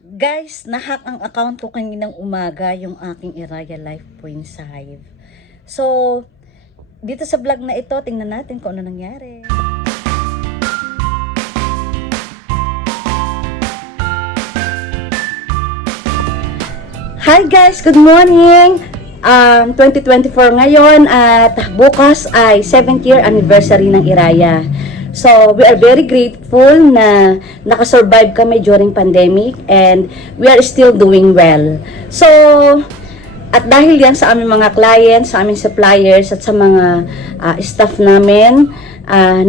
Guys, nahack ang account ko kaninang umaga, yung aking Iraya Life Points Hive. So, dito sa vlog na ito, tingnan natin kung ano nangyari. Hi guys, good morning! 2024 ngayon at bukas ay 7th year anniversary ng Iraya. So, we are very grateful na nakasurvive kami during pandemic and we are still doing well. So, at dahil yan sa aming mga clients, sa aming suppliers at sa mga staff namin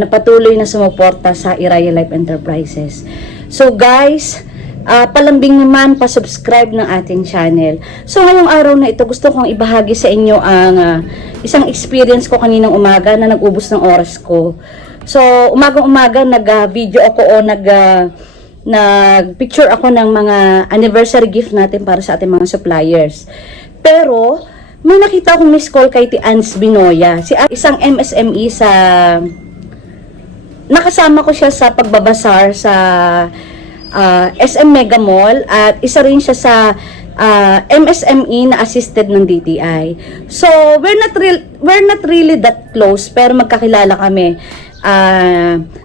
na patuloy na sumuporta sa Iraya Life Enterprises. So guys, palambing naman pa-subscribe ng ating channel. So ngayong araw na ito, gusto kong ibahagi sa inyo ang isang experience ko kaninang umaga na nag-ubos ng oras ko. So, umagang-umaga nag-video ako o nag-picture ako ng mga anniversary gift natin para sa ating mga suppliers. Pero, may nakita akong miss call kay Ans Binoya. Isang MSME sa... Nakasama ko siya sa pagbabasar sa SM Mega Mall at isa rin siya sa MSME na assisted ng DTI. So, we're not really that close, pero magkakilala kami.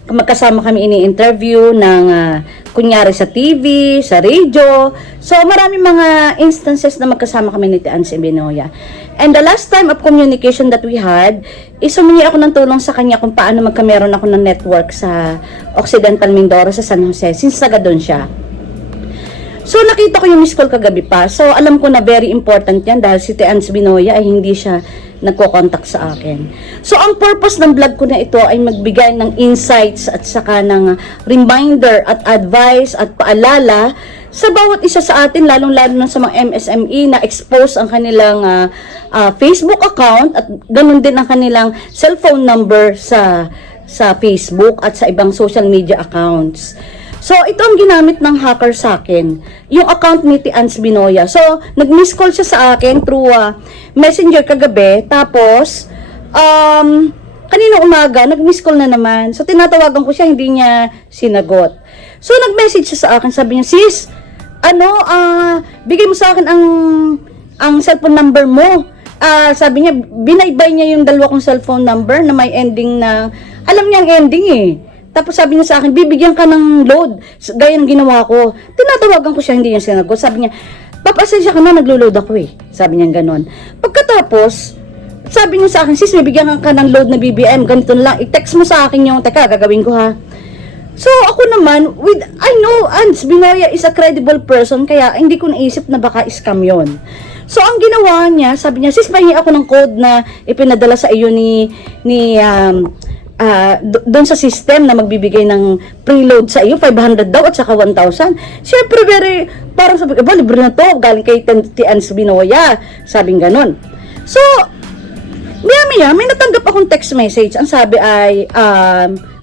Magkasama kami ini-interview ng kunyari sa TV, sa radio. So, marami mga instances na magkasama kami ni Ans Binoya. And the last time of communication that we had, humingi ako ng tulong sa kanya kung paano magkameron ako ng network sa Occidental Mindoro sa San Jose, since taga doon siya. So, nakita ko yung miss call kagabi pa. So, alam ko na very important yan dahil si Ans Binoya ay hindi siya nagko-contact sa akin. So, ang purpose ng vlog ko na ito ay magbigay ng insights at saka ng reminder at advice at paalala sa bawat isa sa atin, lalong-lalo na sa mga MSME na expose ang kanilang Facebook account at ganun din ang kanilang cellphone number sa Facebook at sa ibang social media accounts. So, ito ang ginamit ng hacker sa akin, yung account ni Ans Binoya. So, nag-miss call siya sa akin through messenger kagabi, tapos, kanina umaga, nag-miss call na naman. So, tinatawagan ko siya, hindi niya sinagot. So, nag-message siya sa akin, sabi niya, sis, bigay mo sa akin ang cellphone number mo. Sabi niya, binaybay niya yung dalawa kong cellphone number na may ending na, alam niya ang ending eh. Tapos sabi niya sa akin, bibigyan ka ng load. Gaya ng ginawa ko. Tinatawagan ko siya, hindi niya sinagot. Sabi niya, papasensya ka na, naglo-load ako eh. Sabi niya ganon. Pagkatapos, sabi niya sa akin, sis, bibigyan ka ng load na BBM. Ganito na lang. I-text mo sa akin yung, teka, gagawin ko ha. So, ako naman, I know Ans Binoya is a credible person, kaya hindi ko naisip na baka scam yon. So, ang ginawa niya, sabi niya, sis, pahingi ako ng code na ipinadala sa iyo doon sa system na magbibigay ng preload sa iyo, 500 daw at saka 1,000. Siyempre, parang sabi, libre na to, galing kay Ans Binoya. Sabing ganon. So, maya, may natanggap akong text message. Ang sabi ay,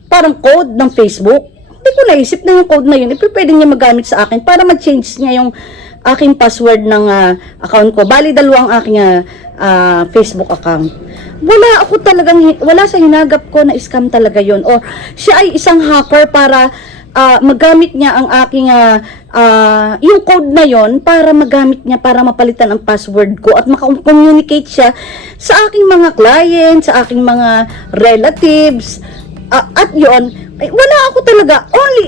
parang code ng Facebook. Hindi ko naisip na yung code na yun, pwede niya magamit sa akin para mag-change niya yung aking password ng account ko. Bali, dalawang aking Facebook account. Wala sa hinagap ko na scam talaga yon, or siya ay isang hacker para magamit niya ang aking yung code na yon para magamit niya para mapalitan ang password ko at maka-communicate siya sa aking mga clients, sa aking mga relatives, at yon, wala ako talaga, only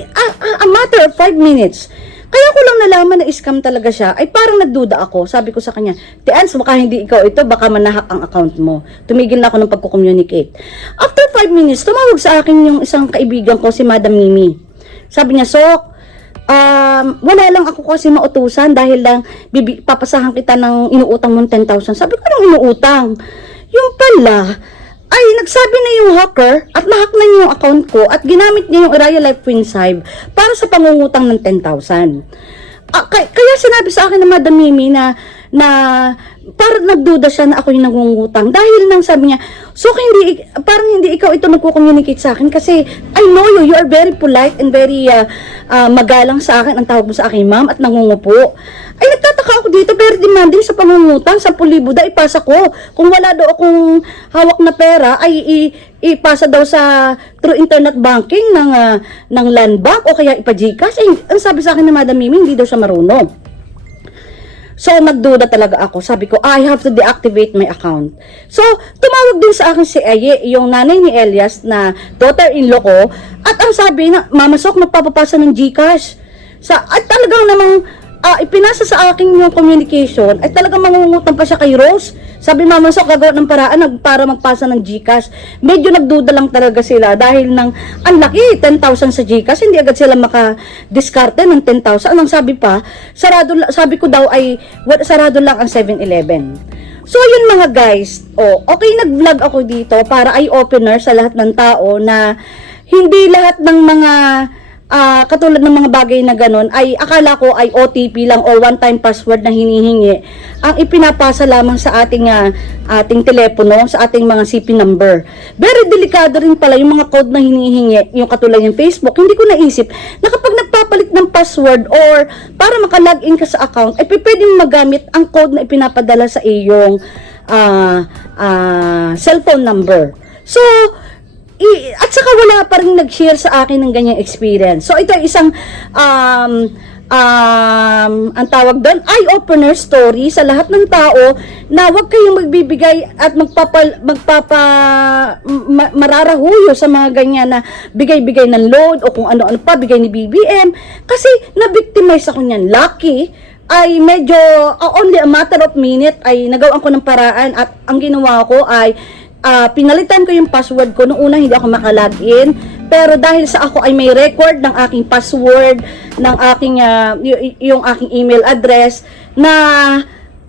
a matter of 5 minutes. Kaya ko lang nalaman na scam talaga siya, ay parang nagduda ako. Sabi ko sa kanya, Ans, baka hindi ikaw ito, baka manahak ang account mo. Tumigil na ako ng pagko-communicate. After 5 minutes, tumawag sa akin yung isang kaibigan ko, si Madam Mimi. Sabi niya, Sok, wala lang ako kasi mautusan dahil lang papasahan kita ng inuutang mong 10,000. Sabi ko, anong inuutang? Yung pala, ay nagsabi na yung hacker at nahack na niya yung account ko at ginamit niya yung Iraya Life Points Hive para sa pangungutang ng 10,000. Kaya sinabi sa akin ng Madam Mimi na parang nagduda siya na ako yung nangungutang dahil nang sabi niya, so parang hindi ikaw ito nagko-communicate sa akin kasi I know you are very polite and very magalang sa akin, ang tawag mo sa akin ma'am at nangungupo. Ay nagtataka ako ako dito, very demanding sa pangungutang, 10,000 daw ipasa ko. Kung wala daw akong hawak na pera, ay ipasa daw sa through internet banking ng Land Bank o kaya ipa-GCash. Ang sabi sa akin ni Madam Mimi, hindi daw siya marunong. So, nagduda talaga ako. Sabi ko, I have to deactivate my account. So, tumawag din sa akin si Aye, yung nanay ni Elias na daughter-in-law ko. At ang sabi na, Mama Sok, magpapapasa ng GCash. At talagang namang ipinasa sa akin yung communication, ay talagang mangungutang pa siya kay Rose. Sabi, Mama Sok, gagawa ng paraan para magpasa ng GCash. Medyo nagduda lang talaga sila dahil ng ang laki, 10,000 sa GCash, hindi agad sila makadiskarte ng 10,000. Ang sabi pa, sabi ko daw ay sarado lang ang 7-Eleven. So, yun mga guys, okay, nag-vlog ako dito para eye-opener sa lahat ng tao na hindi lahat ng mga katulad ng mga bagay na ganun ay akala ko ay OTP lang o one-time password na hinihingi ang ipinapasa lamang sa ating telepono, sa ating mga CP number. Very delikado rin pala yung mga code na hinihingi, yung katulad yung Facebook. Hindi ko naisip na kapag nagpapalit ng password or para makalogin ka sa account ay pwedeng magamit ang code na ipinapadala sa iyong cellphone number. So, at saka wala pa rin nag-share sa akin ng ganyang experience. So, ito ay isang ang tawag doon, eye-opener story sa lahat ng tao na wag kayong magbibigay at mararahuyo sa mga ganyan na bigay-bigay ng load o kung ano-ano pa, bigay ni BBM. Kasi na-victimize ako niyan. Lucky ay medyo only a matter of minute ay nagawan ko ng paraan at ang ginawa ko ay pinalitan ko yung password ko. Noong una hindi ako makalogin, pero dahil sa ako ay may record ng aking password, ng aking yung aking email address, na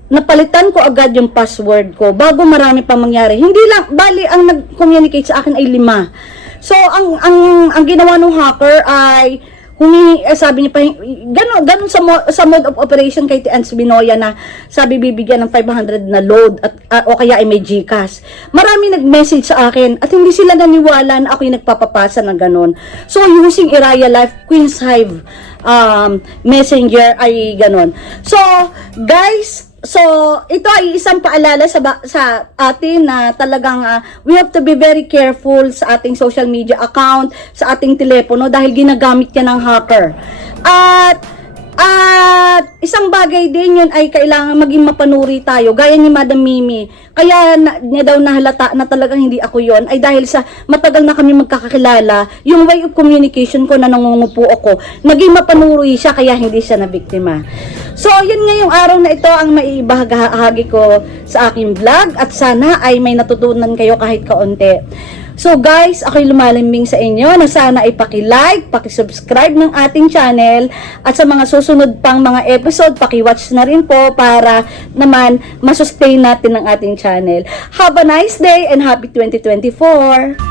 napalitan ko agad yung password ko bago marami pang mangyari. Hindi lang, bali ang nag-communicate sa akin ay 5. So ang ginawa ng hacker ay sabi niya pa, ganun sa mode of operation kay Tians Binoya na sabi bibigyan ng 500 na load o kaya ay may GCash. Marami nag-message sa akin at hindi sila naniwala na ako yung nagpapapasa ng ganun. So, using Iraya Life, Queen's Hive Messenger ay ganun. So, guys, ito ay isang paalala sa atin na talagang we have to be very careful sa ating social media account, sa ating telepono dahil ginagamit yan ng hacker. At isang bagay din yun ay kailangan maging mapanuri tayo, gaya ni Madam Mimi. Kaya niya daw nahalata na talagang hindi ako yon ay dahil sa matagal na kami magkakakilala, yung way of communication ko na nangungupo ako, naging mapanuri siya kaya hindi siya nabiktima. So, yun nga yung araw na ito ang maibahagi ko sa aking vlog at sana ay may natutunan kayo kahit kaunti. So guys, ako'y lumalambing sa inyo na sana ay paki-like, paki-subscribe ng ating channel at sa mga susunod pang mga episode, paki-watch na rin po para naman masustain natin ang ating channel. Have a nice day and happy 2024!